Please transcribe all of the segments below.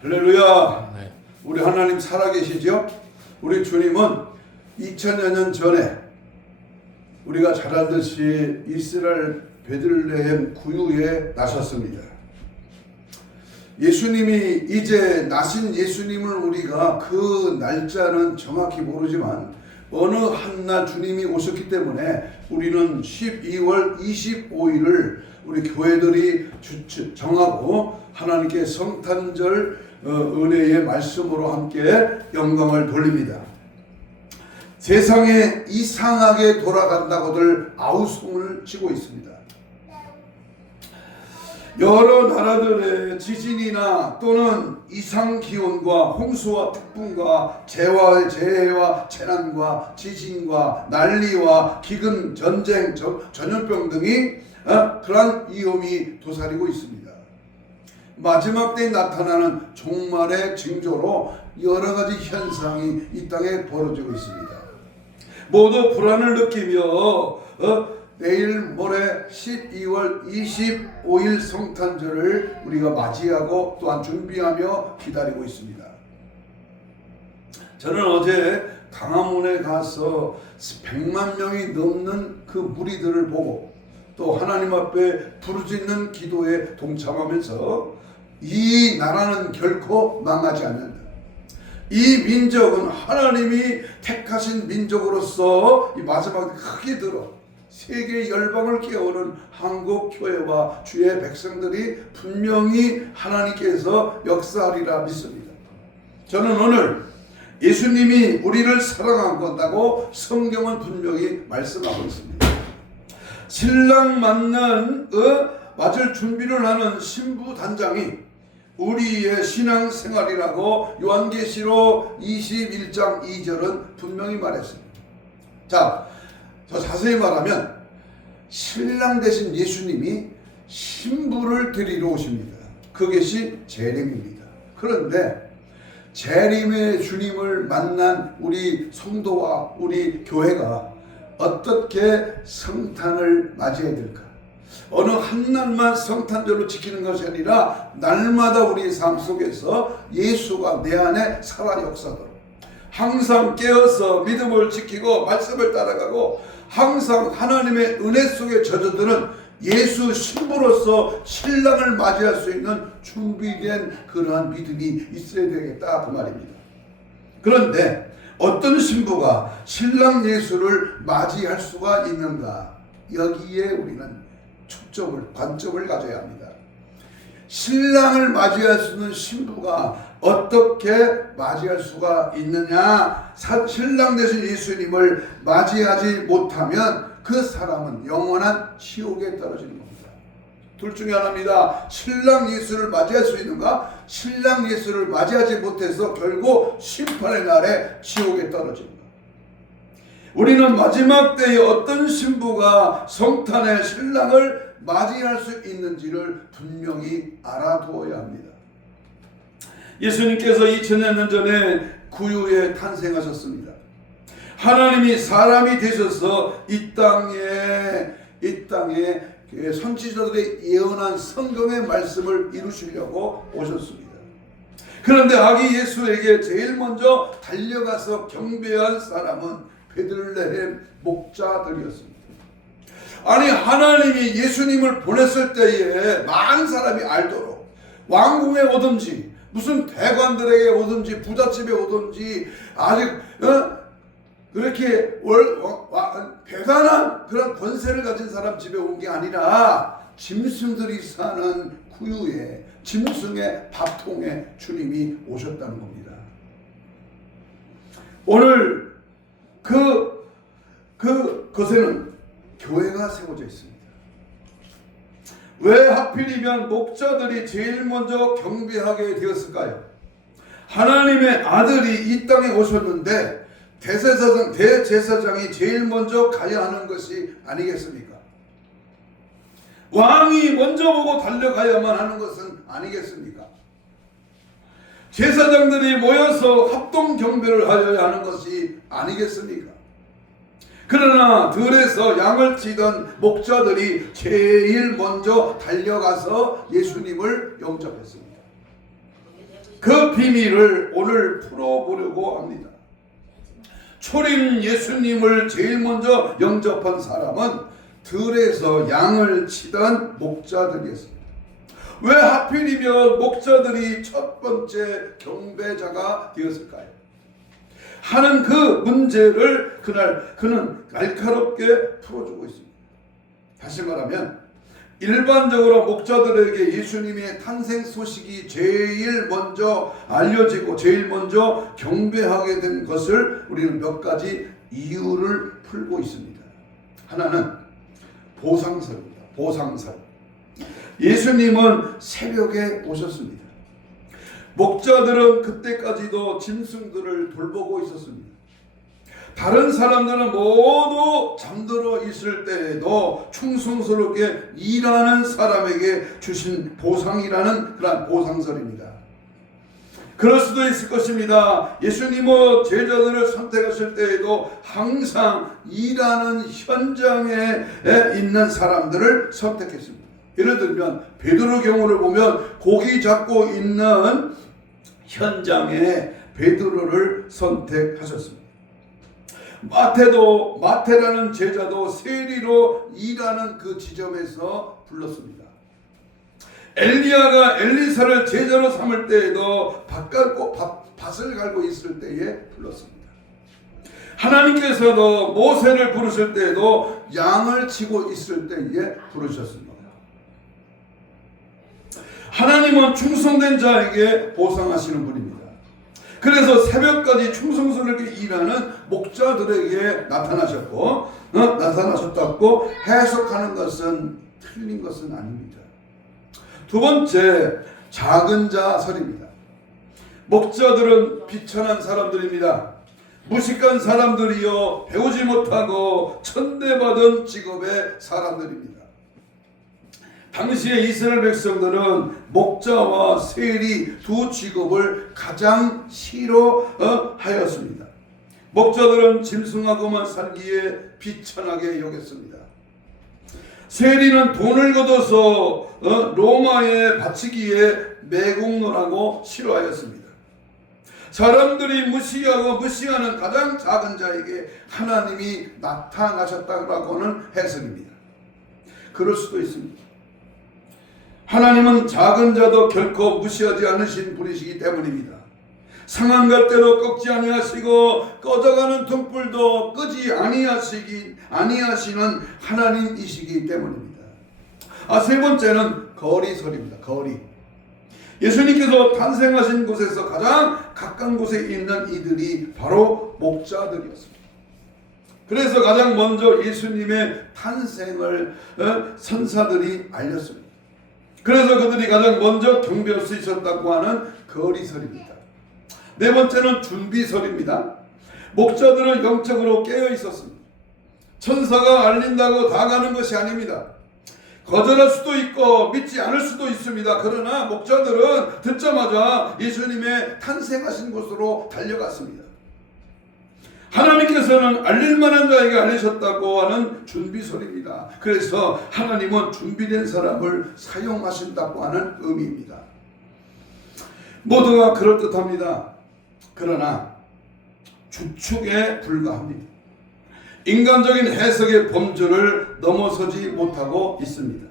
할렐루야. 네. 우리 하나님 살아계시죠? 우리 주님은 2000여 년 전에 우리가 잘 알듯이 이스라엘 베들레헴 구유에 나셨습니다. 예수님이 이제 나신 예수님을 우리가 그 날짜는 정확히 모르지만 어느 한날 주님이 오셨기 때문에 우리는 12월 25일을 우리 교회들이 정하고 하나님께 성탄절 은혜의 말씀으로 함께 영광을 돌립니다. 세상에 이상하게 돌아간다고들 아우성을 치고 있습니다. 여러 나라들의 지진이나 또는 이상기온과 홍수와 태풍과 재해와 재난과 지진과 난리와 기근, 전쟁, 전염병 등이 그러한 위험이 도사리고 있습니다. 마지막 때에 나타나는 종말의 징조로 여러 가지 현상이 이 땅에 벌어지고 있습니다. 모두 불안을 느끼며 내일 모레 12월 25일 성탄절을 우리가 맞이하고 또한 준비하며 기다리고 있습니다. 저는 어제 강화문에 가서 100만 명이 넘는 그 무리들을 보고 또 하나님 앞에 부르짖는 기도에 동참하면서 이 나라는 결코 망하지 않는다. 이 민족은 하나님이 택하신 민족으로서 이 마지막에 크게 들어 세계 열방을 깨우는 한국 교회와 주의 백성들이 분명히 하나님께서 역사하리라 믿습니다. 저는 오늘 예수님이 우리를 사랑한다고 성경은 분명히 말씀하고 있습니다. 신랑 맞을 준비를 하는 신부 단장이 우리의 신앙생활이라고 요한계시록 21장 2절은 분명히 말했습니다. 자, 더 자세히 말하면 신랑 되신 예수님이 신부를 데리러 오십니다. 그것이 재림입니다. 그런데 재림의 주님을 만난 우리 성도와 우리 교회가 어떻게 성탄을 맞이해야 될까? 어느 한 날만 성탄절로 지키는 것이 아니라 날마다 우리의 삶 속에서 예수가 내 안에 살아 역사하도록 항상 깨어서 믿음을 지키고 말씀을 따라가고 항상 하나님의 은혜 속에 젖어드는 예수 신부로서 신랑을 맞이할 수 있는 준비된 그러한 믿음이 있어야 되겠다 그 말입니다. 그런데 어떤 신부가 신랑 예수를 맞이할 수가 있는가? 여기에 우리는 관점을 가져야 합니다. 신랑을 맞이할 수 있는 신부가 어떻게 맞이할 수가 있느냐? 신랑 되신 예수님을 맞이하지 못하면 그 사람은 영원한 지옥에 떨어지는 겁니다. 둘 중에 하나입니다. 신랑 예수를 맞이할 수 있는가? 신랑 예수를 맞이하지 못해서 결국 심판의 날에 지옥에 떨어집니다. 우리는 마지막 때에 어떤 신부가 성탄의 신랑을 맞이할 수 있는지를 분명히 알아두어야 합니다. 예수님께서 2000년 전에 구유에 탄생하셨습니다. 하나님이 사람이 되셔서 이 땅에 선지자들의 예언한 성경의 말씀을 이루시려고 오셨습니다. 그런데 아기 예수에게 제일 먼저 달려가서 경배한 사람은 베들레헴 목자들이었습니다. 아니 하나님이 예수님을 보냈을 때에 많은 사람이 알도록 왕궁에 오든지 무슨 대관들에게 오든지 부잣집에 오든지 아직 그렇게 대단한 그런 권세를 가진 사람 집에 온 게 아니라 짐승들이 사는 구유에 짐승의 밥통에 주님이 오셨다는 겁니다. 오늘 그것에는 교회가 세워져 있습니다. 왜 하필이면 목자들이 제일 먼저 경배하게 되었을까요? 하나님의 아들이 이 땅에 오셨는데 대제사장이 제일 먼저 가야 하는 것이 아니겠습니까? 왕이 먼저 보고 달려가야만 하는 것은 아니겠습니까? 제사장들이 모여서 합동 경배를 하여야 하는 것이 아니겠습니까? 그러나 들에서 양을 치던 목자들이 제일 먼저 달려가서 예수님을 영접했습니다. 그 비밀을 오늘 풀어보려고 합니다. 초림 예수님을 제일 먼저 영접한 사람은 들에서 양을 치던 목자들이었습니다. 왜 하필이면 목자들이 첫 번째 경배자가 되었을까요? 하는 그 문제를 그날 그는 날카롭게 풀어주고 있습니다. 다시 말하면 일반적으로 목자들에게 예수님의 탄생 소식이 제일 먼저 알려지고 제일 먼저 경배하게 된 것을 우리는 몇 가지 이유를 풀고 있습니다. 하나는 보상설입니다. 보상설. 예수님은 새벽에 오셨습니다. 목자들은 그때까지도 짐승들을 돌보고 있었습니다. 다른 사람들은 모두 잠들어 있을 때에도 충성스럽게 일하는 사람에게 주신 보상이라는 그런 보상설입니다. 그럴 수도 있을 것입니다. 예수님은 제자들을 선택하실 때에도 항상 일하는 현장에 있는 사람들을 선택했습니다. 예를 들면 베드로 경우를 보면 고기 잡고 있는 현장에 베드로를 선택하셨습니다. 마태라는 제자도 세리로 일하는 그 지점에서 불렀습니다. 엘리야가 엘리사를 제자로 삼을 때에도 밭을 갈고 있을 때에 불렀습니다. 하나님께서도 모세를 부르실 때에도 양을 치고 있을 때에 부르셨습니다. 하나님은 충성된 자에게 보상하시는 분입니다. 그래서 새벽까지 충성스럽게 일하는 목자들에게 나타나셨고 나타나셨다고 해석하는 것은 틀린 것은 아닙니다. 두 번째, 작은 자설입니다. 목자들은 비천한 사람들입니다. 무식한 사람들이요, 배우지 못하고 천대받은 직업의 사람들입니다. 당시의 이스라엘 백성들은 목자와 세리 두 직업을 가장 싫어하였습니다. 목자들은 짐승하고만 살기에 비천하게 여겼습니다. 세리는 돈을 걷어서 로마에 바치기에 매국노라고 싫어하였습니다. 사람들이 무시하고 무시하는 가장 작은 자에게 하나님이 나타나셨다고는 해석입니다. 그럴 수도 있습니다. 하나님은 작은 자도 결코 무시하지 않으신 분이시기 때문입니다. 상한 갈대로 꺾지 아니하시고 꺼져가는 등불도 끄지 아니하시는 하나님이시기 때문입니다. 세 번째는 거리설입니다. 거리. 예수님께서 탄생하신 곳에서 가장 가까운 곳에 있는 이들이 바로 목자들이었습니다. 그래서 가장 먼저 예수님의 탄생을 선사들이 알렸습니다. 그래서 그들이 가장 먼저 경배할 수 있었다고 하는 거리설입니다. 네 번째는 준비설입니다. 목자들은 영적으로 깨어 있었습니다. 천사가 알린다고 다 가는 것이 아닙니다. 거절할 수도 있고 믿지 않을 수도 있습니다. 그러나 목자들은 듣자마자 예수님의 탄생하신 곳으로 달려갔습니다. 하나님께서는 알릴 만한 자에게 알리셨다고 하는 준비설입니다. 그래서 하나님은 준비된 사람을 사용하신다고 하는 의미입니다. 모두가 그럴듯합니다. 그러나 추측에 불과합니다. 인간적인 해석의 범주를 넘어서지 못하고 있습니다.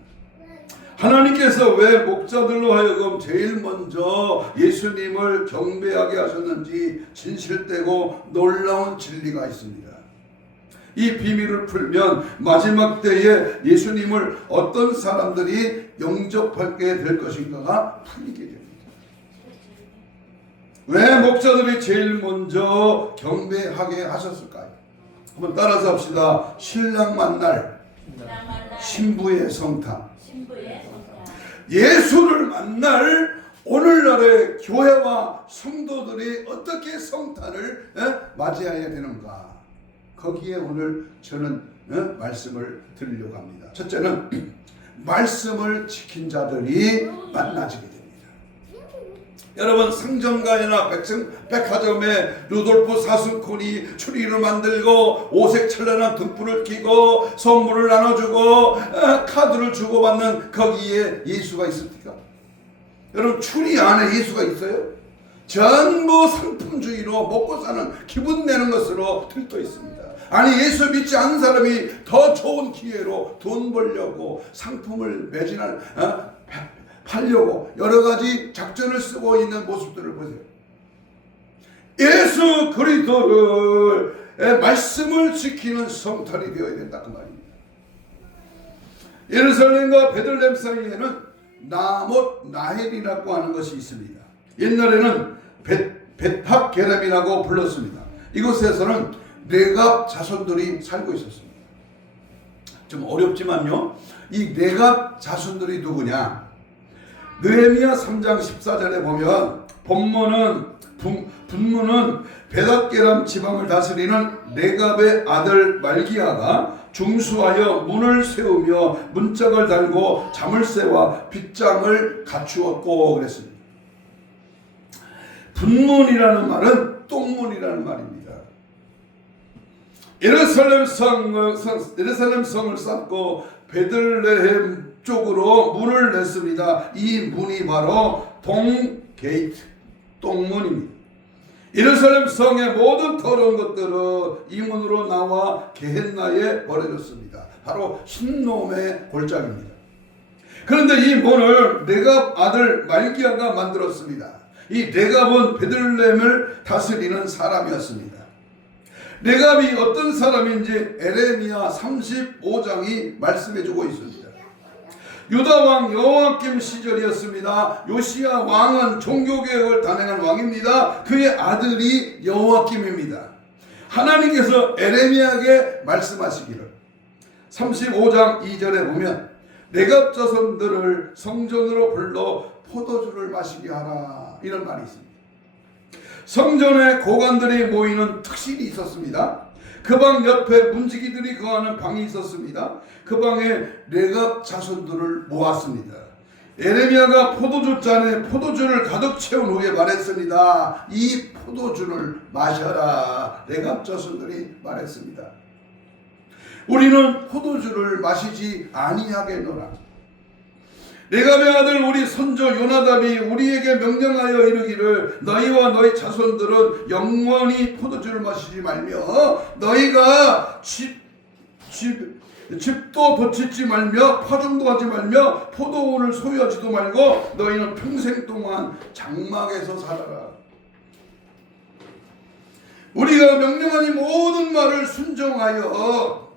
하나님께서 왜 목자들로 하여금 제일 먼저 예수님을 경배하게 하셨는지 진실되고 놀라운 진리가 있습니다. 이 비밀을 풀면 마지막 때에 예수님을 어떤 사람들이 영접하게 될 것인가가 풀리게 됩니다. 왜 목자들이 제일 먼저 경배하게 하셨을까요? 한번 따라서 합시다. 신랑 만날 신부의 성탄. 예수를 만날 오늘날의 교회와 성도들이 어떻게 성탄을 맞이해야 되는가, 거기에 오늘 저는 말씀을 드리려고 합니다. 첫째는 말씀을 지킨 자들이 만나지게 됩니다. 여러분, 상점가에나 백화점에 루돌프 사슴콘이 추리를 만들고 오색 찬란한 등불을 켜고 선물을 나눠주고 카드를 주고받는 거기에 예수가 있습니까? 여러분, 추리 안에 예수가 있어요? 전부 상품주의로 먹고 사는 기분 내는 것으로 들떠 있습니다. 아니 예수 믿지 않는 사람이 더 좋은 기회로 돈 벌려고 상품을 매진할 팔려고 여러 가지 작전을 쓰고 있는 모습들을 보세요. 예수 그리스도의 말씀을 지키는 성탄이 되어야 된다 그 말입니다. 예루살렘과 베들레헴 사이에는 나못 나헬이라고 하는 것이 있습니다. 옛날에는 벳학게렘이라고 불렀습니다. 이곳에서는 레갑 자손들이 살고 있었습니다. 좀 어렵지만요, 이 레갑 자손들이 누구냐? 느헤미야 3장 14절에 보면 분문은 벳학게렘 지방을 다스리는 레갑의 아들 말기야가 중수하여 문을 세우며 문짝을 달고 자물쇠와 빗장을 갖추었고 그랬습니다. 분문이라는 말은 똥문이라는 말입니다. 예루살렘 성을 쌓고 베들레헴 쪽으로 문을 냈습니다. 이 문이 바로 동게이트, 똥문입니다. 예루살렘 성의 모든 더러운 것들은 이 문으로 나와 게헨나에 버려졌습니다. 바로 흰놈의 골짜기입니다. 그런데 이 문을 레갑 아들 말기야가 만들었습니다. 이 레갑은 베들레헴을 다스리는 사람이었습니다. 레갑이 어떤 사람인지 에레미야 35장이 말씀해주고 있습니다. 유다 왕 여호야김 시절이었습니다. 요시야 왕은 종교개혁을 단행한 왕입니다. 그의 아들이 여호야김입니다. 하나님께서 에레미야에게 말씀하시기를 35장 2절에 보면 레갑 자손들을 성전으로 불러 포도주를 마시게 하라, 이런 말이 있습니다. 성전에 고관들이 모이는 특실이 있었습니다. 그 방 옆에 문지기들이 거하는 방이 있었습니다. 그 방에 레갑 자손들을 모았습니다. 에레미야가 포도주 잔에 포도주를 가득 채운 후에 말했습니다. 이 포도주를 마셔라. 레갑 자손들이 말했습니다. 우리는 포도주를 마시지 아니하겠노라. 레갑의 아들 우리 선조 요나답이 우리에게 명령하여 이르기를 너희와 너희 자손들은 영원히 포도주를 마시지 말며 너희가 집도 덧짓지 말며 파종도 하지 말며 포도원을 소유하지도 말고 너희는 평생 동안 장막에서 살아라. 우리가 명령한 이 모든 말을 순종하여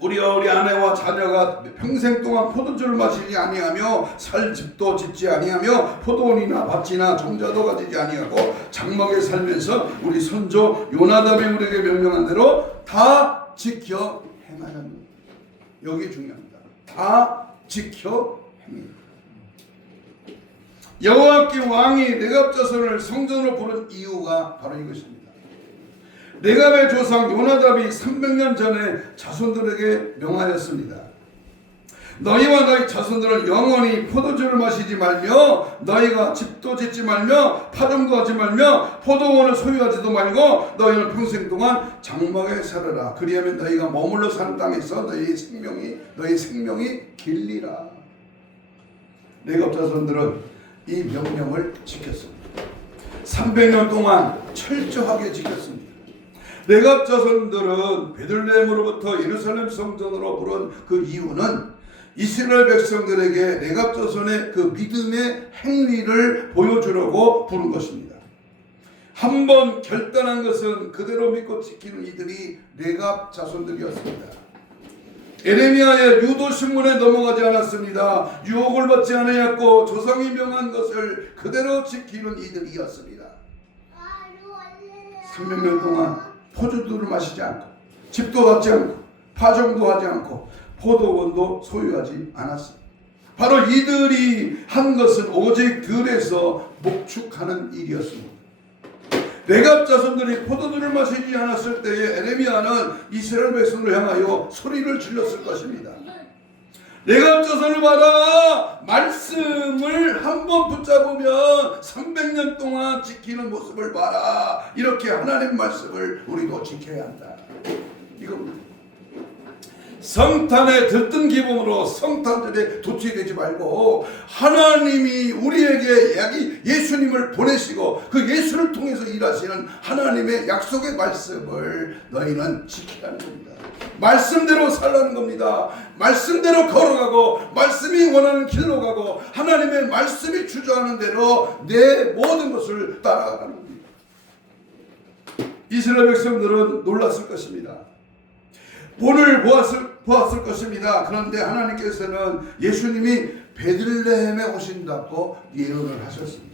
우리와 우리 아내와 자녀가 평생 동안 포도주를 마시지 아니하며 살 집도 짓지 아니하며 포도원이나 밭이나 종자도 가지지 아니하고 장막에 살면서 우리 선조 요나답이 우리에게 명령한 대로 다 지켜 행하는, 여기 중요합니다. 다 지켜 행합니다. 여호야김 왕이 레갑 자손을 성전으로 부른 이유가 바로 이것입니다. 레갑의 조상 요나답이 300년 전에 자손들에게 명하였습니다. 너희와 너희 자손들은 영원히 포도주를 마시지 말며 너희가 집도 짓지 말며 파종도 하지 말며 포도원을 소유하지도 말고 너희는 평생 동안 장막에 살아라. 그리하면 너희가 머물러 사는 땅에서 너희 생명이 길리라. 레갑 자손들은 이 명령을 지켰습니다. 300년 동안 철저하게 지켰습니다. 레갑 자손들은 베들레헴으로부터 예루살렘 성전으로 부른 그 이유는 이스라엘 백성들에게 레갑 자손의 그 믿음의 행위를 보여주려고 부른 것입니다. 한번 결단한 것은 그대로 믿고 지키는 이들이 레갑 자손들이었습니다. 에레미야의 유도신문에 넘어가지 않았습니다. 유혹을 받지 않았고 조상이 명한 것을 그대로 지키는 이들이었습니다. 300년 동안 포도주를 마시지 않고 집도 갖지 않고 파종도 하지 않고 포도원도 소유하지 않았습니다. 바로 이들이 한 것은 오직 들에서 목축하는 일이었습니다. 레갑 자손들이 포도주를 마시지 않았을 때에 에레미야는 이스라엘 백성을 향하여 소리를 질렀을 것입니다. 레갑 자손을 봐라. 말씀을 한번 붙잡으면 300년 동안 지키는 모습을 봐라. 이렇게 하나님 말씀을 우리도 지켜야 한다. 이겁니다. 성탄에 들뜬 기쁨으로 성탄절에 도취되지 말고 하나님이 우리에게 예수님을 보내시고 그 예수를 통해서 일하시는 하나님의 약속의 말씀을 너희는 지키라는 겁니다. 말씀대로 살라는 겁니다. 말씀대로 걸어가고 말씀이 원하는 길로 가고 하나님의 말씀이 주저하는 대로 내 모든 것을 따라가는 겁니다. 이스라엘 백성들은 놀랐을 것입니다. 본을 보았을 것입니다. 그런데 하나님께서는 예수님이 베들레헴에 오신다고 예언을 하셨습니다.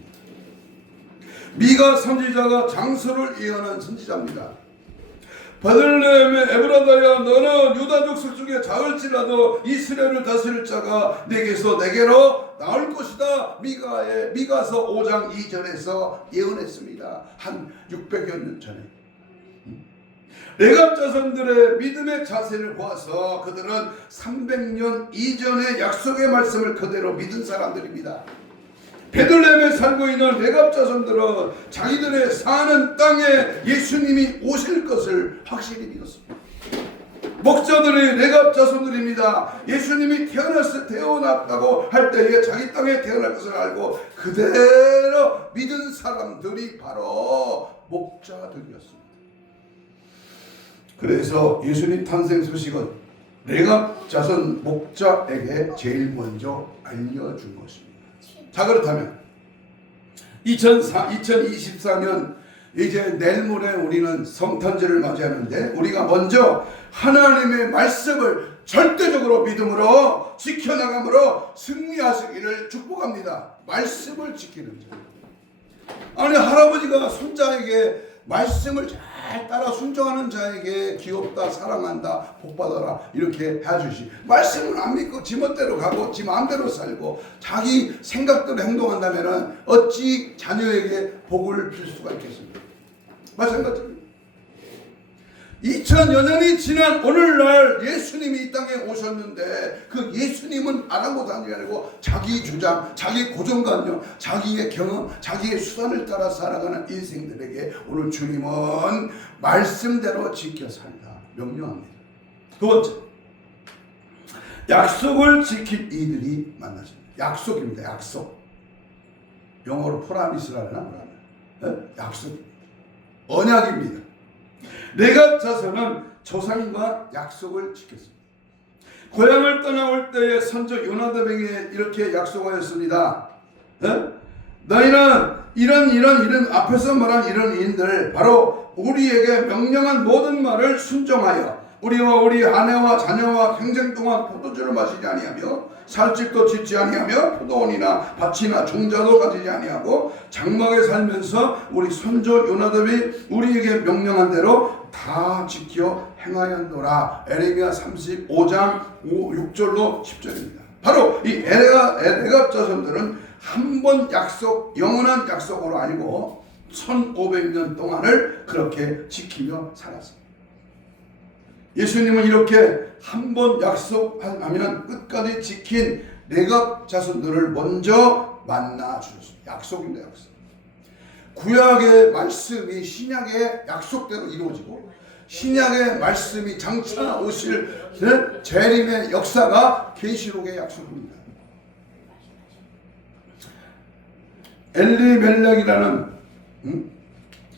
미가 선지자가 장소를 예언한 선지자입니다. 베들레헴의 에브라다야, 너는 유다 족속 중에 작을지라도 이스라엘을 다스릴 자가 내게서 내게로 나올 것이다. 미가서 5장 2절에서 예언했습니다. 한 600여 년 전에. 레갑 자손들의 믿음의 자세를 보아서 그들은 300년 이전의 약속의 말씀을 그대로 믿은 사람들입니다. 베들레헴에 살고 있는 레갑 자손들은 자기들의 사는 땅에 예수님이 오실 것을 확실히 믿었습니다. 목자들이 레갑 자손들입니다. 예수님이 태어났다고 할 때에 자기 땅에 태어날 것을 알고 그대로 믿은 사람들이 바로 목자들이었습니다. 그래서 예수님 탄생 소식은 레갑 자손 목자에게 제일 먼저 알려준 것입니다. 자, 그렇다면 2024년 이제 내일 모레 우리는 성탄절을 맞이하는데 우리가 먼저 하나님의 말씀을 절대적으로 믿음으로 지켜나감으로 승리하시기를 축복합니다. 말씀을 지키는 자. 아니, 할아버지가 손자에게 말씀을 잘 따라 순종하는 자에게 귀엽다, 사랑한다, 복받아라 이렇게 해주시. 말씀을 안 믿고 지 멋대로 가고 지 마음대로 살고 자기 생각대로 행동한다면 어찌 자녀에게 복을 빌 수가 있겠습니까? 마찬가지입니다. 2000여 년이 지난 오늘날 예수님이 이 땅에 오셨는데 그 예수님은 아랑곳하는 게 아니고 자기 주장, 자기 고정관념, 자기의 경험, 자기의 수단을 따라 살아가는 인생들에게 오늘 주님은 말씀대로 지켜 살다 명령합니다. 두 번째, 약속을 지킬 이들이 만나십니다. 약속입니다. 약속. 영어로 프라미스라나 뭐라나? 약속입니다. 언약입니다. 레갑 자손은 조상과 약속을 지켰습니다. 고향을 떠나올 때에 선조 요나답에게 이렇게 약속하였습니다. 너희는 이런 앞에서 말한 이런 일들 바로 우리에게 명령한 모든 말을 순종하여 우리와 우리 아내와 자녀와 평생 동안 포도주를 마시지 아니하며 살집도 짓지 아니하며 포도원이나 밭이나 종자도 가지지 아니하고 장막에 살면서 우리 선조 요나답이 우리에게 명령한 대로 다 지켜 행하였노라. 에레미야 35장 6절로 10절입니다. 바로 이 레갑 자손들은 한 번 약속, 영원한 약속으로 알고 1500년 동안을 그렇게 지키며 살았습니다. 예수님은 이렇게 한 번 약속하면 끝까지 지킨 레갑 자손들을 먼저 만나 주셨습니다. 약속입니다. 약속. 구약의 말씀이 신약의 약속대로 이루어지고 신약의 말씀이 장차 오실 재림의 역사가 계시록의 약속입니다.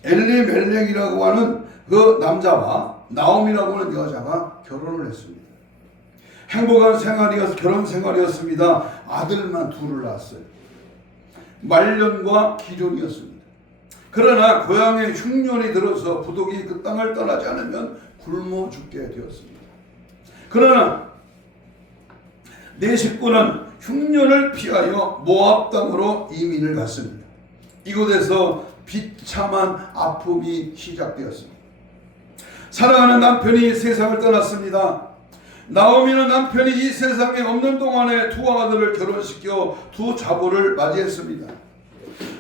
엘리멜렉이라고 하는 그 남자와 나옴이라고 하는 여자가 결혼을 했습니다. 행복한 결혼 생활이었습니다. 아들만 둘을 낳았어요. 말년과 기존이었습니다. 그러나 고향에 흉년이 들어서 부독이 그 땅을 떠나지 않으면 굶어 죽게 되었습니다. 그러나 네 식구는 흉년을 피하여 모압 땅으로 이민을 갔습니다. 이곳에서 비참한 아픔이 시작되었습니다. 사랑하는 남편이 세상을 떠났습니다. 나오미는 남편이 이 세상에 없는 동안에 두 아들을 결혼시켜 두 자부를 맞이했습니다.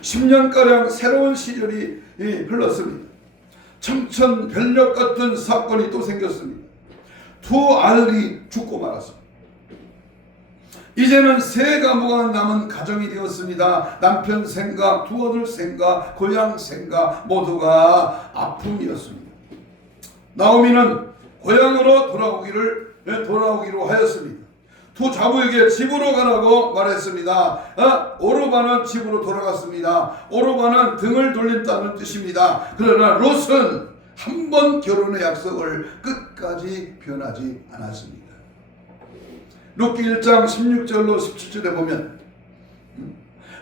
10년가량 새로운 시절이 흘렀습니다. 청천벽력 같은 사건이 또 생겼습니다. 두 아들이 죽고 말았습니다. 이제는 세 가구가 남은 가정이 되었습니다. 남편 생각, 두 아들 생각, 고향 생각 모두가 아픔이었습니다. 나오미는 고향으로 돌아오기를 돌아오기로 하였습니다. 두 자부에게 집으로 가라고 말했습니다. 오르바는 집으로 돌아갔습니다. 오르바는 등을 돌린다는 뜻입니다. 그러나 롯은 한 번 결혼의 약속을 끝까지 변하지 않았습니다. 룻기 1장 16절로 17절에 보면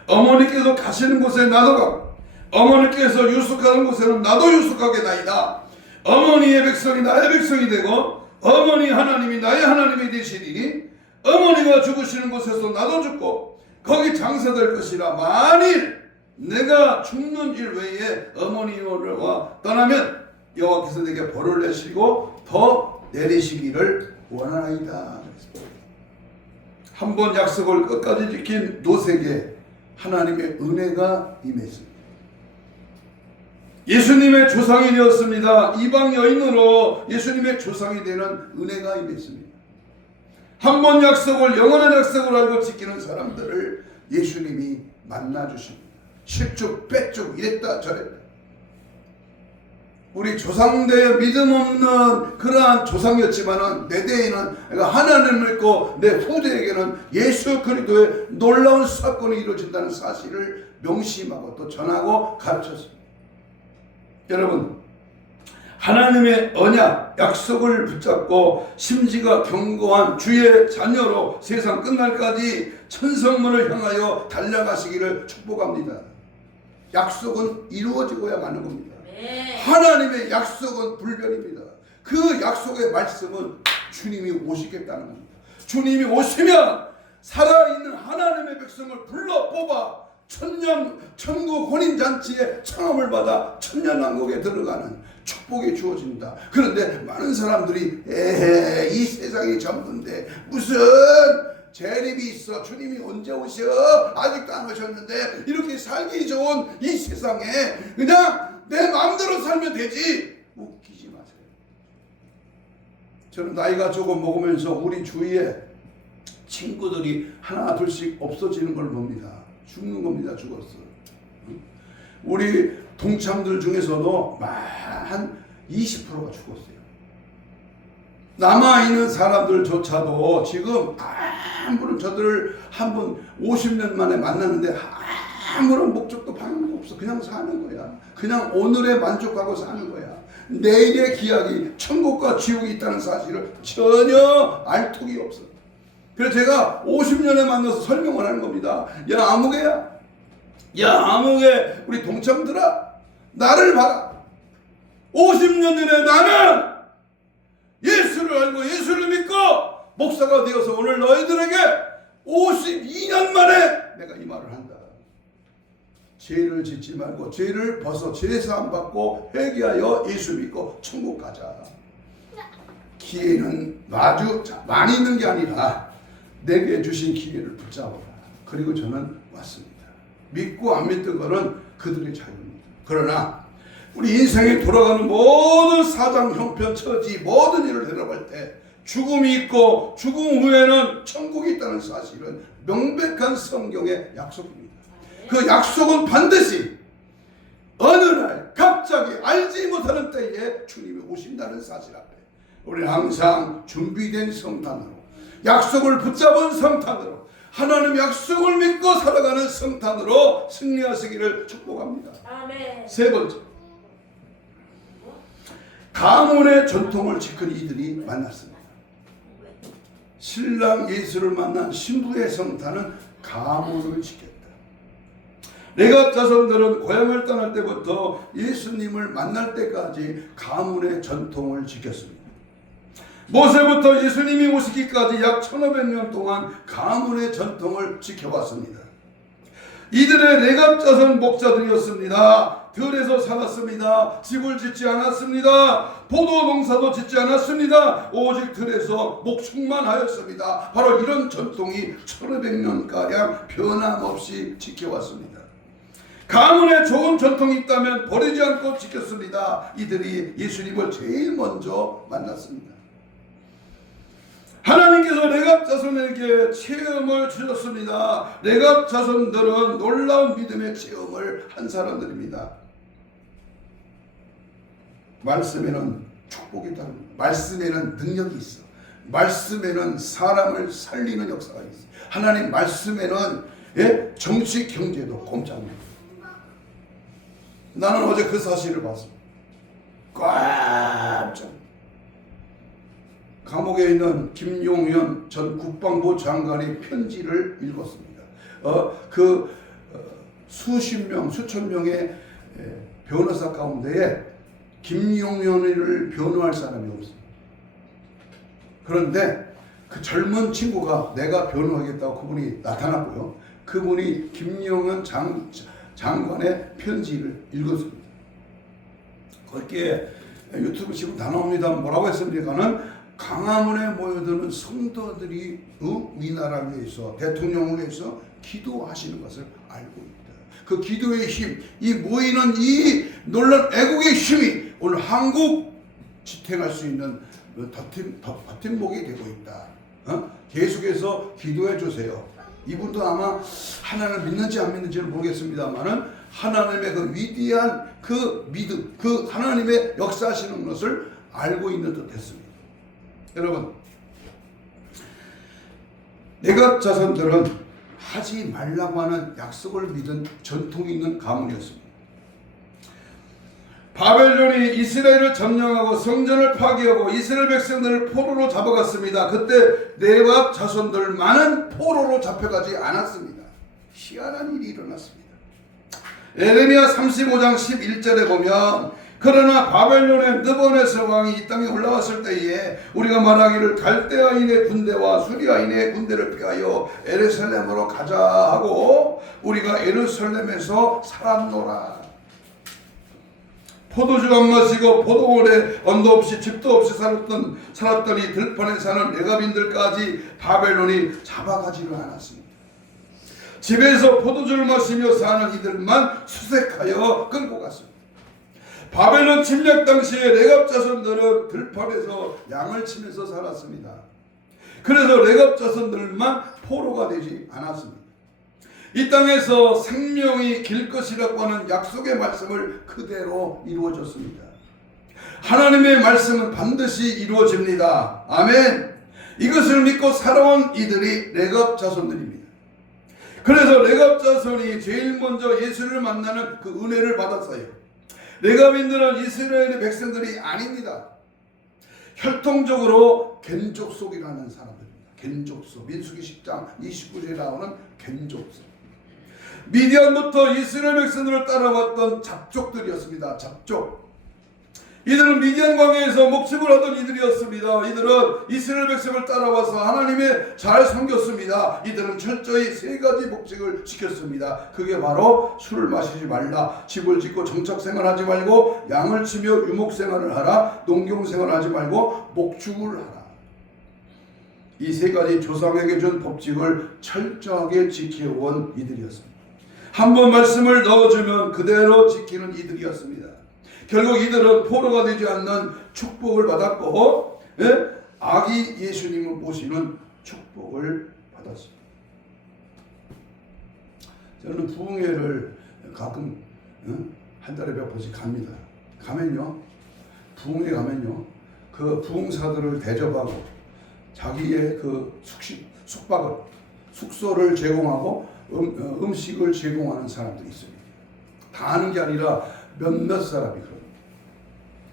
어머니께서 가시는 곳에 나도 가고 어머니께서 유숙하는 곳에는 나도 유숙하게나이다. 어머니의 백성이 나의 백성이 되고 어머니 하나님이 나의 하나님이 되시리니 어머니가 죽으시는 곳에서 나도 죽고 거기 장사될 것이라. 만일 내가 죽는 일 외에 어머니와 떠나면 여호와께서 내게 벌을 내시고 더 내리시기를 원하나이다. 한 번 약속을 끝까지 지킨 롯에게 하나님의 은혜가 임했습니다. 예수님의 조상이 되었습니다. 이방 여인으로 예수님의 조상이 되는 은혜가 임했습니다. 한 번 약속을 영원한 약속을 알고 지키는 사람들을 예수님이 만나주십니다. 실족 빼족 이랬다 저랬다. 우리 조상대의 믿음 없는 그러한 조상이었지만은 내 대에는 하나님을 믿고 내 후대에게는 예수 그리스도의 놀라운 사건이 이루어진다는 사실을 명심하고 또 전하고 가르쳤습니다. 여러분, 하나님의 언약, 약속을 붙잡고 심지가 견고한 주의 자녀로 세상 끝날까지 천성문을 향하여 달려가시기를 축복합니다. 약속은 이루어지고야 마는 겁니다. 하나님의 약속은 불변입니다. 그 약속의 말씀은 주님이 오시겠다는 겁니다. 주님이 오시면 살아있는 하나님의 백성을 불러 뽑아 천국 혼인잔치의 청함을 받아 천년왕국에 들어가는 축복이 주어진다. 그런데 많은 사람들이 이 세상이 전부인데 무슨 재림이 있어, 주님이 언제 오셔, 아직도 안 오셨는데 이렇게 살기 좋은 이 세상에 그냥 내 마음대로 살면 되지. 웃기지 마세요. 저는 나이가 조금 먹으면서 우리 주위에 친구들이 하나 둘씩 없어지는 걸 봅니다. 죽는 겁니다. 죽었어. 우리 동창들 중에서도 한 20%가 죽었어요. 남아있는 사람들조차도 지금 아무런 저들을 한번 50년 만에 만났는데 아무런 목적도 방향도 없어. 그냥 사는 거야. 그냥 오늘에 만족하고 사는 거야. 내일의 기약이 천국과 지옥이 있다는 사실을 전혀 알 턱이 없어. 그래서 제가 50년에 만나서 설명을 하는 겁니다. 야 아무개야, 야 아무개 우리 동창들아, 나를 봐라. 50년 전에 나는 예수를 알고 예수를 믿고 목사가 되어서 오늘 너희들에게 52년 만에 내가 이 말을 한다. 죄를 짓지 말고 죄를 벗어 죄사함 받고 회개하여 예수 믿고 천국 가자. 기회는 아주 많이 있는 게 아니라 내게 주신 기회를 붙잡아라. 그리고 저는 왔습니다. 믿고 안 믿던 거는 그들의 자유입니다. 그러나 우리 인생에 돌아가는 모든 사장, 형편, 처지, 모든 일을 대답할 때 죽음이 있고 죽음 후에는 천국이 있다는 사실은 명백한 성경의 약속입니다. 그 약속은 반드시 어느 날 갑자기 알지 못하는 때에 주님이 오신다는 사실 앞에 우리는 항상 준비된 성탄으로, 약속을 붙잡은 성탄으로, 하나님 약속을 믿고 살아가는 성탄으로 승리하시기를 축복합니다. 아멘. 세 번째, 가문의 전통을 지킨 이들이 만났습니다. 신랑 예수를 만난 신부의 성탄은 가문을 지켰다. 레갑 자손들은 고향을 떠날 때부터 예수님을 만날 때까지 가문의 전통을 지켰습니다. 모세부터 예수님이 오시기까지 약 1500년 동안 가문의 전통을 지켜왔습니다. 이들의 레갑 자손 목자들이었습니다. 들에서 살았습니다. 집을 짓지 않았습니다. 포도 농사도 짓지 않았습니다. 오직 들에서 목축만 하였습니다. 바로 이런 전통이 1500년가량 변함없이 지켜왔습니다. 가문에 좋은 전통이 있다면 버리지 않고 지켰습니다. 이들이 예수님을 제일 먼저 만났습니다. 하나님께서 레갑 자손에게 체험을 주셨습니다. 레갑 자손들은 놀라운 믿음의 체험을 한 사람들입니다. 말씀에는 축복이 있다. 말씀에는 능력이 있어. 말씀에는 사람을 살리는 역사가 있어요. 하나님 말씀에는 정치 경제도 꼼짝입니다. 나는 어제 그 사실을 봤습니다. 깜짝. 감옥에 있는 김용현 전 국방부 장관의 편지를 읽었습니다. 수십 명, 수천 명의 변호사 가운데에 김용현을 변호할 사람이 없습니다. 그런데 그 젊은 친구가 내가 변호하겠다고 그분이 나타났고요. 그분이 김용현 장관의 편지를 읽었습니다. 거기에 유튜브 지금 다 나옵니다. 뭐라고 했습니까는 강화문에 모여드는 성도들이 우리나라를 위해서 대통령을 위해서 기도하시는 것을 알고 있다. 그 기도의 힘, 이 모이는 이 놀라운 애국의 힘이 오늘 한국 지탱할 수 있는 버팀목이 되고 있다. 계속해서 기도해 주세요. 이분도 아마 하나님을 믿는지 안 믿는지는 모르겠습니다만은 하나님의 그 위대한 그 믿음, 그 하나님의 역사하시는 것을 알고 있는 듯 했습니다. 여러분, 내각 자손들은 하지 말라고 하는 약속을 믿은 전통이 있는 가문이었습니다. 바벨론이 이스라엘을 점령하고 성전을 파괴하고 이스라엘 백성들을 포로로 잡아갔습니다. 그때 내각 자손들만은 포로로 잡혀가지 않았습니다. 희한한 일이 일어났습니다. 에레미야 35장 11절에 보면 그러나 바벨론의 느부갓네살 왕이 이 땅에 올라왔을 때에 우리가 말하기를 갈대아인의 군대와 수리아인의 군대를 피하여 예루살렘으로 가자 하고 우리가 예루살렘에서 살았노라. 포도주 안 마시고 포도원에 언도 없이 집도 없이 살았더니 들판에 사는 레갑인들까지 바벨론이 잡아가지를 않았습니다. 집에서 포도주를 마시며 사는 이들만 수색하여 끌고 갔습니다. 바벨론 침략 당시에 레갑 자손들은 들판에서 양을 치면서 살았습니다. 그래서 레갑 자손들만 포로가 되지 않았습니다. 이 땅에서 생명이 길 것이라고 하는 약속의 말씀을 그대로 이루어졌습니다. 하나님의 말씀은 반드시 이루어집니다. 아멘. 이것을 믿고 살아온 이들이 레갑 자손들입니다. 그래서 레갑 자손이 제일 먼저 예수를 만나는 그 은혜를 받았어요. 레갑인들은 이스라엘의 백성들이 아닙니다. 혈통적으로 겐족속이라는 사람들입니다. 겐족속. 민수기 10장 29절에 나오는 겐족속. 미디안부터 이스라엘 백성들을 따라왔던 잡족들이었습니다. 잡족. 이들은 미디안 광야에서 목축을 하던 이들이었습니다. 이들은 이스라엘 백성을 따라와서 하나님의 잘 섬겼습니다. 이들은 철저히 세 가지 목적을 지켰습니다. 그게 바로 술을 마시지 말라, 집을 짓고 정착 생활하지 말고, 양을 치며 유목 생활을 하라, 농경 생활하지 말고 목축을 하라. 이 세 가지 조상에게 준 법칙을 철저하게 지켜온 이들이었습니다. 한번 말씀을 넣어주면 그대로 지키는 이들이었습니다. 결국 이들은 포로가 되지 않는 축복을 받았고, 아기 예수님을 모시는 축복을 받았습니다. 저는 부흥회를 가끔 한 달에 몇 번씩 갑니다. 가면요, 부흥회 가면요, 그 부흥사들을 대접하고 자기의 그 숙박을, 숙소를 제공하고 음식을 제공하는 사람들이 있습니다. 다 하는 게 아니라 몇몇 사람이 그럽니다.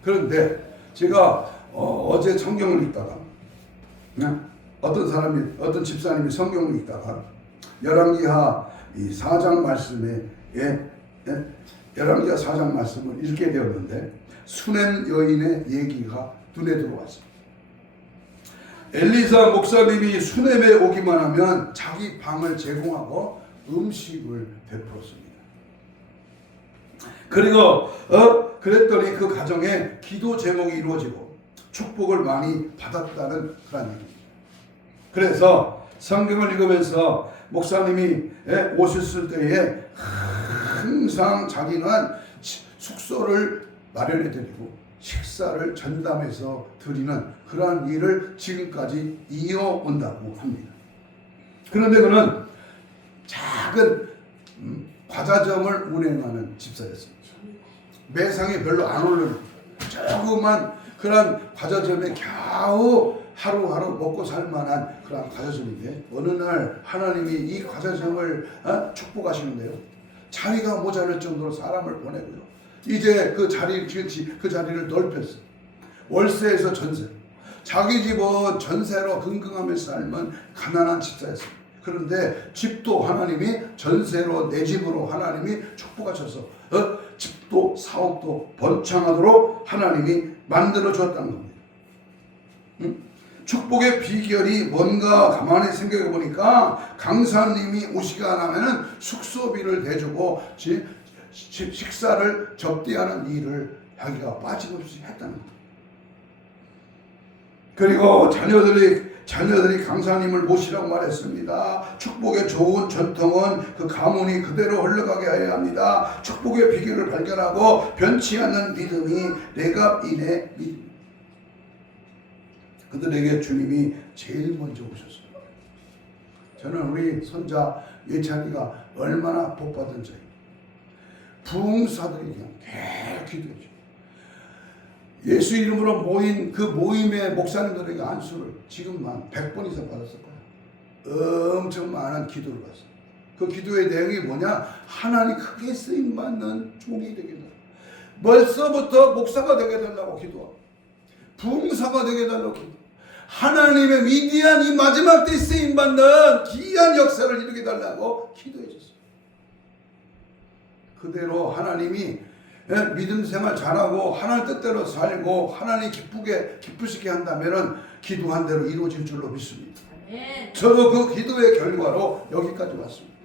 그런데 제가 어제 성경을 읽다가 어떤 집사님이 성경을 읽다가 열왕기하 4장 말씀에 열왕기하 4장 말씀을 읽게 되었는데 수넴 여인의 얘기가 눈에 들어왔습니다. 엘리사 목사님이 수넴에 오기만 하면 자기 방을 제공하고 음식을 베풀었습니다. 그리고 그랬더니 그 가정에 기도 제목이 이루어지고 축복을 많이 받았다는 그런 얘기입니다. 그래서 성경을 읽으면서 목사님이 오셨을 때에 항상 자기는 숙소를 마련해 드리고 식사를 전담해서 드리는 그러한 일을 지금까지 이어온다고 합니다. 그런데 그는 작은 과자점을 운행하는 집사였습니다. 매상에 별로 안 오르는 조그만 그런 과자점에 겨우 하루하루 먹고 살 만한 그런 가정인데 어느 날 하나님이 이 가정을 축복하시는데요. 자리가 모자랄 정도로 사람을 보내고요. 이제 그 자리를 넓혔어요. 월세에서 전세. 자기 집은 전세로 긍긍하며 살면 가난한 집사였습니다. 그런데 집도 하나님이 전세로 내 집으로 하나님이 축복하셔서 집도 사업도 번창하도록 하나님이 만들어 주었다는 겁니다. 축복의 비결이 뭔가 가만히 생각해 보니까 강사님이 오시가 안 하면은 숙소비를 대주고 식사를 접대하는 일을 자기가 빠짐없이 했다는 겁니다. 그리고 자녀들이 강사님을 모시라고 말했습니다. 축복의 좋은 전통은 그 가문이 그대로 흘러가게 해야 합니다. 축복의 비결을 발견하고 변치 않는 믿음이 레갑인의 믿음. 그들에게 주님이 제일 먼저 오셨어요. 저는 우리 손자 예찬이가 얼마나 복받은 자예요. 부흥사들이 그냥 계속 기도했죠. 예수 이름으로 모인 그 모임의 목사님들에게 안수를 지금만 100번 이상 받았을 거예요. 엄청 많은 기도를 받았어요. 그 기도의 내용이 뭐냐? 하나님 크게 쓰임받는 종이 되게 달라고. 벌써부터 목사가 되게 달라고 기도하고 부흥사가 되게 달라고 기도하고 하나님의 위대한 이 마지막 때 쓰임받는 귀한 역사를 이루게 달라고 기도해 줬어요. 그대로 하나님이 믿음 생활 잘하고 하나님 뜻대로 살고 하나님 기쁘시게 한다면 기도한 대로 이루어질 줄로 믿습니다. 저도 그 기도의 결과로 여기까지 왔습니다.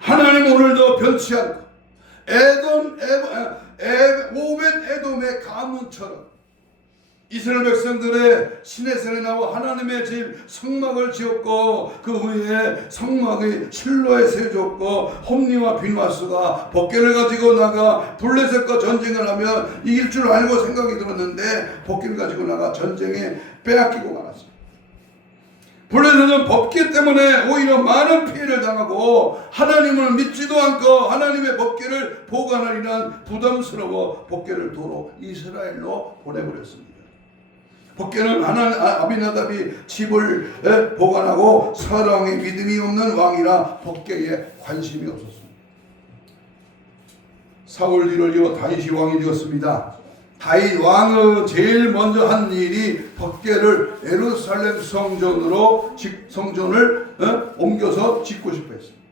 하나님 오늘도 변치 않고 오벳 에돔의 가문처럼 이스라엘 백성들의 시내산에 나와 하나님의 집 성막을 지었고 그 후에 성막의 실로에 세워졌고 홈리와 비누아스가 법궤를 가지고 나가 블레셋과 전쟁을 하면 이길 줄 알고 생각이 들었는데 법궤를 가지고 나가 전쟁에 빼앗기고 말았어요. 블레셋은 법궤 때문에 오히려 많은 피해를 당하고 하나님을 믿지도 않고 하나님의 법궤를 보관하리란 부담스러워 법궤를 도로 이스라엘로 보내버렸습니다. 법궤는 아비나답이 집을 보관하고 사랑의 믿음이 없는 왕이라 법궤에 관심이 없었습니다. 사울 뒤를 이어 다윗이 왕이 되었습니다. 다윗 왕은 제일 먼저 한 일이 법궤를 예루살렘 성전을 옮겨서 짓고 싶어 했습니다.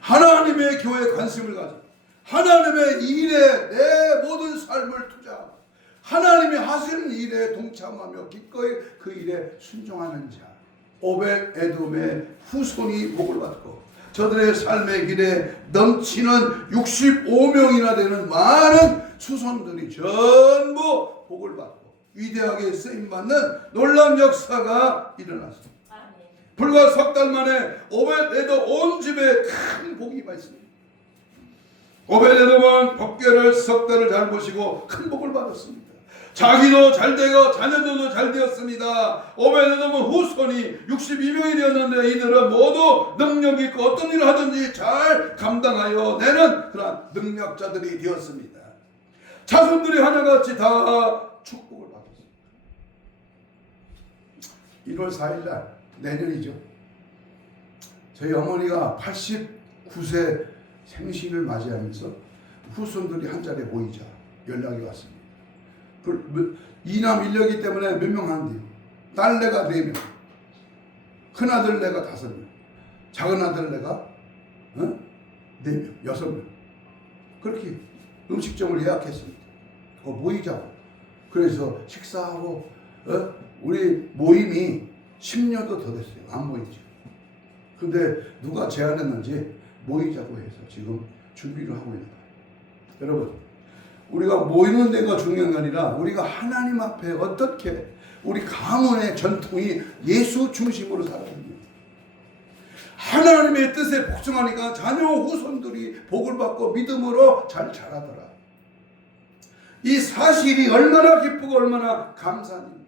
하나님의 교회에 관심을 가져 하나님의 일에 내 모든 삶을 투자하고 하나님이 하시는 일에 동참하며 기꺼이 그 일에 순종하는 자 오벳 에돔의 후손이 복을 받고 저들의 삶의 길에 넘치는 65명이나 되는 많은 수손들이 전부 복을 받고 위대하게 쓰임받는 놀라운 역사가 일어났습니다. 불과 석 달 만에 오벳 에돔 온 집에 큰 복이 임했습니다. 오벳 에돔은 법궤를 석 달을 잘 보시고 큰 복을 받았습니다. 자기도 잘 되고 자녀들도 잘 되었습니다. 오벳 에돔은 후손이 62명이 되었는데 이들은 모두 능력 있고 어떤 일을 하든지 잘 감당하여 내는 그런 능력자들이 되었습니다. 자손들이 하나같이 다 축복을 받았습니다. 1월 4일 날 내년이죠. 저희 어머니가 89세 생신을 맞이하면서 후손들이 한 자리에 모이자 연락이 왔습니다. 이남 1녀이기 때문에 몇 명 한대요. 딸내가 4명, 큰아들 내가 5명, 작은아들 내가 4명, 6명. 그렇게 음식점을 예약했습니다. 모이자고. 그래서 식사하고 우리 모임이 10년도 더 됐어요. 안 모이죠. 근데 누가 제안했는지 모이자고 해서 지금 준비를 하고 있는 거예요. 여러분, 우리가 모이는 데가 중요한 게 아니라 우리가 하나님 앞에 어떻게 우리 가문의 전통이 예수 중심으로 살아갑니다. 하나님의 뜻에 복종하니까 자녀 후손들이 복을 받고 믿음으로 잘 자라더라. 이 사실이 얼마나 기쁘고 얼마나 감사합니다.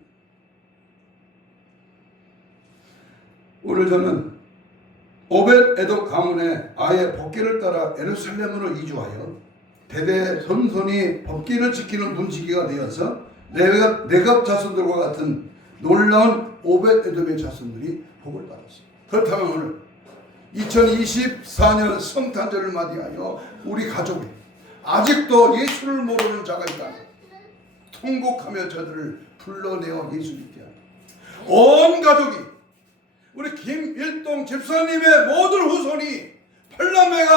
오늘 저는 오벳 에돔 가문의 아예 법궤를 따라 예루살렘으로 이주하여 대대 선손이 법궤를 지키는 문지기가 되어서 레갑 자손들과 같은 놀라운 오벳에돔의 자손들이 복을 받았습니다. 그렇다면 오늘 2024년 성탄절을 맞이하여 우리 가족이 아직도 예수를 모르는 자가 있다. 통곡하며 저들을 불러내어 예수 믿게 하라. 온 가족이 우리 김일동 집사님의 모든 후손이 팔남매의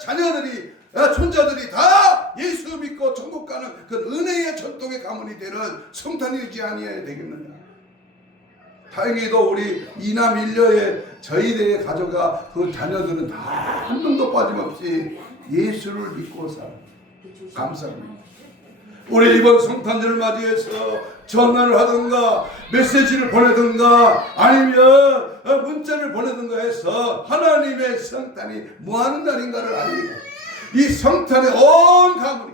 자녀들이 손자들이 다 예수 믿고 천국 가는 그 은혜의 전통의 가문이 되는 성탄이지 아니어야 되겠느냐. 다행히도 우리 이남 일녀의 저희 대의 가족과 그 자녀들은 다 한 명도 빠짐없이 예수를 믿고 살아. 감사합니다. 우리 이번 성탄절을 맞이해서 전화를 하든가 메시지를 보내든가 아니면 문자를 보내든가 해서 하나님의 성탄이 뭐하는 날인가를 알리고 이 성탄의 온 가문이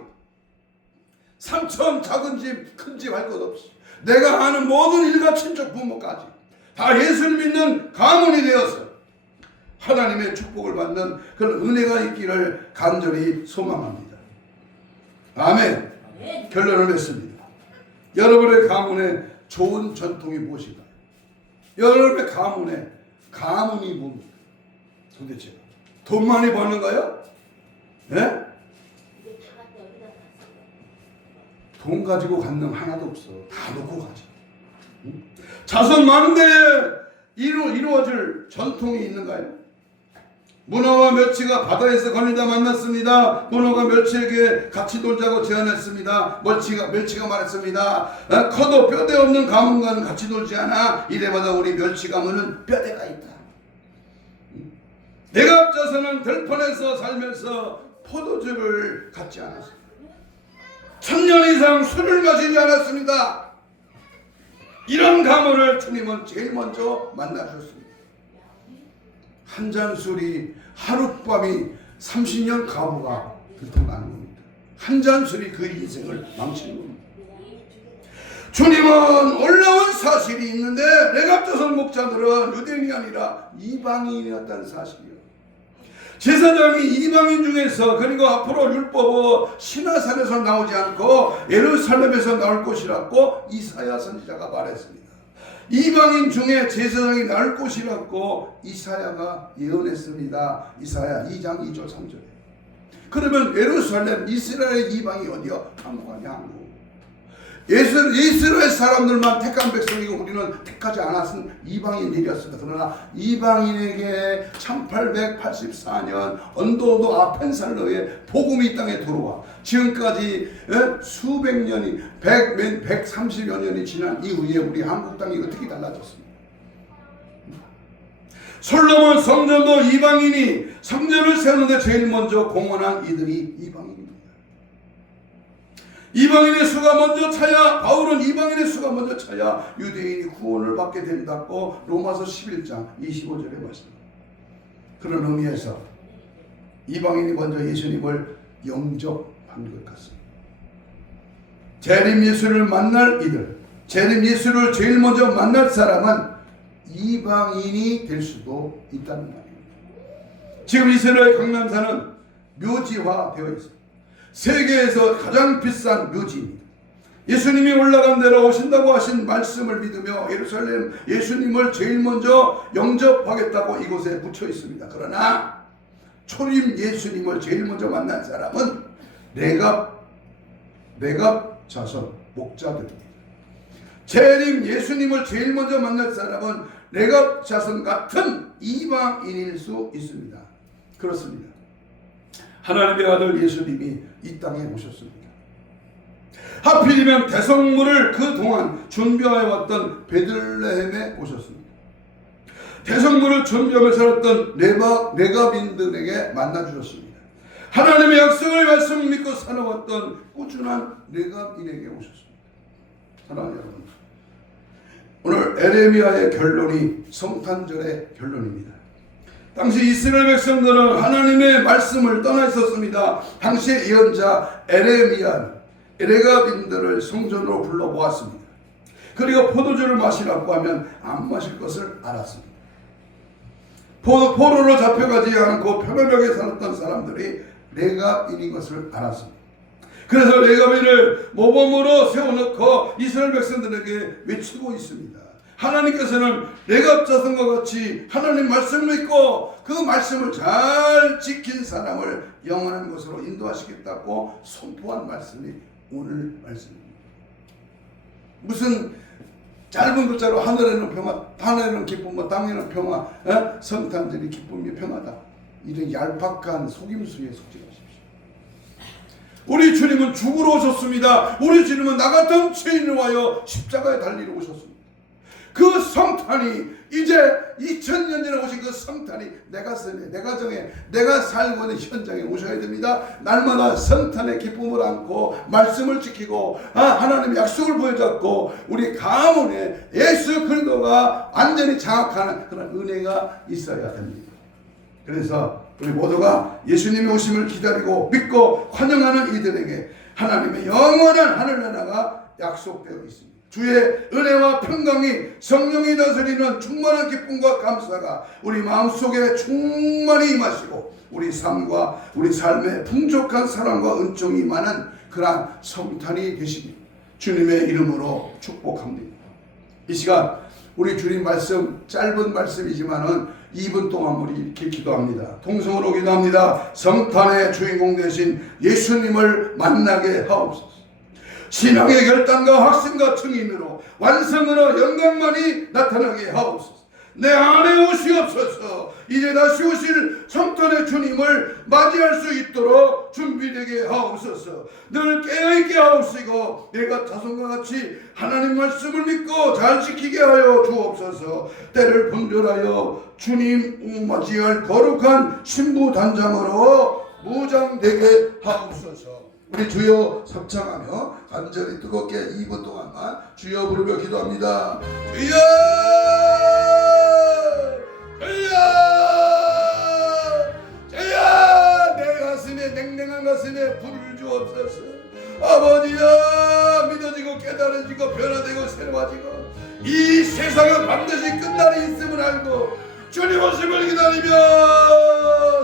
삼촌 작은 집 큰 집 할 것 없이 내가 아는 모든 일가 친척 부모까지 다 예수를 믿는 가문이 되어서 하나님의 축복을 받는 그런 은혜가 있기를 간절히 소망합니다. 아멘. 결론을 맺습니다. 여러분의 가문에 좋은 전통이 무엇인가요? 여러분의 가문이 뭡니까? 도대체 돈 많이 버는가요? 네? 돈 가지고 간 놈 하나도 없어. 다 놓고 가지. 응? 자손 많은 데에 이루어질 전통이 있는가요? 문어와 멸치가 바다에서 거닐다 만났습니다. 문어가 멸치에게 같이 놀자고 제안했습니다. 멸치가 말했습니다. 커도 뼈대 없는 가문과는 같이 놀지 않아. 이래마다 우리 멸치 가문은 뼈대가 있다. 내가 자손은 들판에서 살면서 포도주를 갖지 않았습니다. 1000년 이상 술을 마시지 않았습니다. 이런 가문을 주님은 제일 먼저 만나셨습니다. 한 잔 술이 하룻밤이 30년 가부가 들통나는 겁니다. 한 잔 술이 그 인생을 망치는 겁니다. 주님은 올라온 사실이 있는데 레갑자손 목자들은 유대인이 아니라 이방인이었다는 사실이요. 제사장이 이방인 중에서 그리고 앞으로 율법은 시나산에서 나오지 않고 예루살렘에서 나올 것이라고 이사야 선지자가 말했습니다. 이방인 중에 제사장이 나올 것이라고 이사야가 예언했습니다. 이사야 2장 2절 3절에. 그러면 예루살렘 이스라엘 이방이 어디요? 한국 아니야, 한국. 이스라엘 사람들만 택한 백성이고 우리는 택하지 않았은 이방인들이었습니다. 그러나 이방인에게 1884년 언도도 아펜살러에 복음이 이 땅에 들어와 지금까지 수백 년이 130여 년이 지난 이후에 우리 한국 땅이 어떻게 달라졌습니까? 솔로몬 성전도 이방인이 성전을 세우는데 제일 먼저 공헌한 이들이 이방인입니다. 이방인의 수가 먼저 차야 바울은 이방인의 수가 먼저 차야 유대인이 구원을 받게 된다고 로마서 11장 25절에 말씀합니다. 그런 의미에서 이방인이 먼저 예수님을 영접한 것 같습니다. 재림 예수를 만날 이들, 재림 예수를 제일 먼저 만날 사람은 이방인이 될 수도 있다는 말입니다. 지금 이스라엘 강남사는 묘지화되어 있습니다. 세계에서 가장 비싼 묘지입니다. 예수님이 올라간 데로 오신다고 하신 말씀을 믿으며 예루살렘 예수님을 제일 먼저 영접하겠다고 이곳에 붙여 있습니다. 그러나 초림 예수님을 제일 먼저 만난 사람은 레갑 자손 목자들입니다. 재림 예수님을 제일 먼저 만날 사람은 레갑 자손 같은 이방인일 수 있습니다. 그렇습니다. 하나님의 아들 예수님이 이 땅에 오셨습니다. 하필이면 대성물을 그동안 준비해왔던 베들레헴에 오셨습니다. 대성물을 준비하며 살았던 레갑인들에게 만나주셨습니다. 하나님의 약속을 말씀을 믿고 살아왔던 꾸준한 레갑인에게 오셨습니다. 사랑하는 여러분, 오늘 에레미야의 결론이 성탄절의 결론입니다. 당시 이스라엘 백성들은 하나님의 말씀을 떠나 있었습니다. 당시의 예언자 에레미야는 레갑인들을 성전으로 불러보았습니다. 그리고 포도주를 마시라고 하면 안 마실 것을 알았습니다. 포로로 잡혀가지 않고 편안하게 살았던 사람들이 레갑인인 것을 알았습니다. 그래서 레가비를 모범으로 세워놓고 이스라엘 백성들에게 외치고 있습니다. 하나님께서는 레갑 자손과 같이 하나님 말씀을 믿고 그 말씀을 잘 지킨 사람을 영원한 곳으로 인도하시겠다고 선포한 말씀이 오늘 말씀입니다. 무슨 짧은 글자로 하늘에는 평화, 하늘에는 기쁨, 땅에는 평화, 성탄절이 기쁨이 평화다, 이런 얄팍한 속임수에 속지 마십시오. 우리 주님은 죽으러 오셨습니다. 우리 주님은 나 같은 죄인을 위하여 십자가에 달리러 오셨습니다. 그 성탄이 이제 2000년 전에 오신 그 성탄이 내 가슴에, 내 가정에, 내가 살고 있는 현장에 오셔야 됩니다. 날마다 성탄의 기쁨을 안고 말씀을 지키고 하나님의 약속을 보여줬고 우리 가문에 예수 그리스도가 완전히 장악하는 그런 은혜가 있어야 됩니다. 그래서 우리 모두가 예수님의 오심을 기다리고 믿고 환영하는 이들에게 하나님의 영원한 하늘나라가 약속되어 있습니다. 주의 은혜와 평강이 성령이 다스리는 충만한 기쁨과 감사가 우리 마음속에 충만히 임하시고 우리 삶과 우리 삶에 풍족한 사랑과 은총이 임하는 그러한 성탄이 되시길 주님의 이름으로 축복합니다. 이 시간 우리 주님 말씀 짧은 말씀이지만은 2분 동안 우리 이렇게 기도합니다. 통성으로 기도합니다. 성탄의 주인공 되신 예수님을 만나게 하옵소서. 신앙의 결단과 확신과 증인으로 완성으로 영광만이 나타나게 하옵소서. 내 안에 오시옵소서. 이제 다시 오실 성탄의 주님을 맞이할 수 있도록 준비되게 하옵소서. 늘 깨어있게 하옵시고 내가 자손과 같이 하나님 말씀을 믿고 잘 지키게 하여 주옵소서. 때를 분별하여 주님 맞이할 거룩한 신부단장으로 무장되게 하옵소서. 우리 주여 합창하며 간절히 뜨겁게 2분 동안만 주여 부르며 기도합니다. 주여 주여 주여 내 가슴에 냉랭한 가슴에 불을 주옵소서. 아버지여 믿어지고 깨달아지고 변화되고 새로워지고 이 세상은 반드시 끝날이 있음을 알고 주님 오심을 기다리며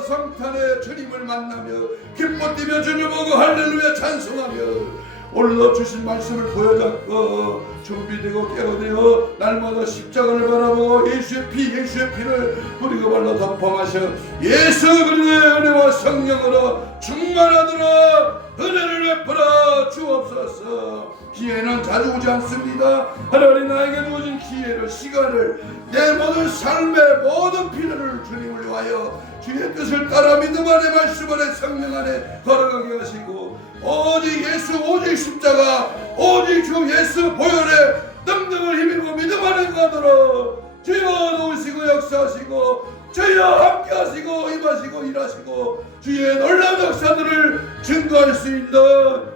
성탄의 주님을 만나며 기뻐 뛰며 주님 보고 할렐루야 찬송하며 오늘도 주신 말씀을 보여잡고 준비되고 깨어되어 날마다 십자가를 바라보고 예수의 피를 뿌리고 발로 덮어마셔 예수 그리스도의 은혜와 성령으로 충만하도록 은혜를 베풀어 주옵소서. 기회는 자주 오지 않습니다. 하나님 나에게 주어진 기회를 시간을 내 모든 삶의 모든 필요를 주님을 위하여 주의 뜻을 따라 믿음 안에 말씀 안에 성령 안에 걸어가게 하시고 오직 예수 오직 십자가 오직 주 예수 보혈의 능력을 힘입고 믿음 안에 가도록 주여 도우시고 역사하시고 주여 함께하시고 임하시고 일하시고 주의 놀라운 역사들을 증거할 수 있는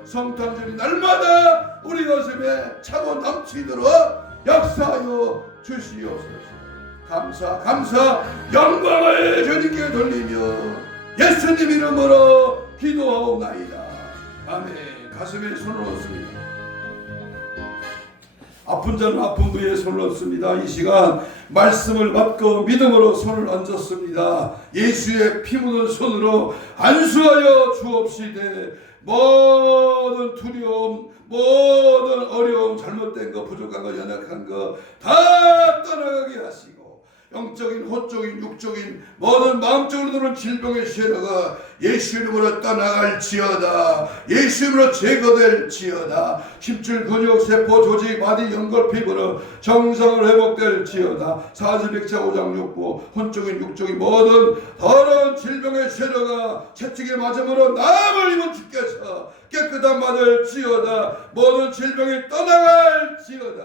성탄절이 날마다 우리 가슴에 차고 넘치도록 역사하여 주시옵소서. 감사 영광을 주님께 돌리며 예수님 이름으로 기도하옵나이다. 아멘. 가슴에 손을 얹습니다. 아픈 자는 아픈 부위에 손을 얹습니다. 이 시간 말씀을 받고 믿음으로 손을 얹었습니다. 예수의 피 묻은 손으로 안수하여 주옵시되 모든 두려움 모든 어려움 잘못된 거 부족한 거 연약한 거 다 떠나가게 하시고 영적인 호적인 육적인 모든 마음적으로 드는 질병의 세력가 예수 이름으로 떠나갈지어다. 예수 이름으로 제거될지어다. 십줄 근육 세포 조직 마디 연골 피부로 정상을 회복될지어다. 사지백자 오장 육부 혼적인 육적인 모든 더러운 질병의 세력가 채찍에 맞음으로 남을 입은 주께서 깨끗한 받을지어다. 모든 질병이 떠나갈지어다.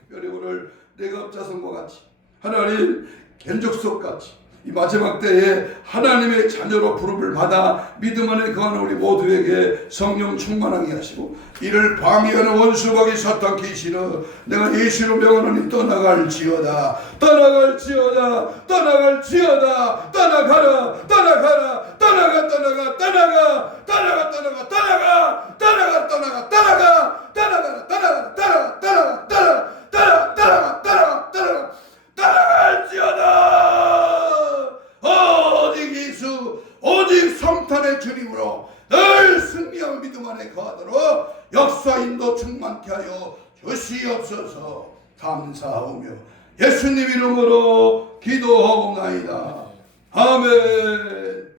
특별히 오늘 내가 자손과 같이 하나님 견족속같이 이 마지막 때에 하나님의 자녀로 부름을 받아 믿음 안에 거하는 우리 모두에게 성령 충만하게 하시고 이를 방해하는 원수박이 사탄 귀신은 내가 예수로 명하노니 떠나갈지어다. 떠나가라 따라갈지어다. 오직 예수 오직 오직 성탄의 주님으로 늘 승리하며 믿음 안에 거하도록 역사 인도 충만케 하여 주시옵소서. 감사하오며 예수님 이름으로 기도하옵나이다. 아멘.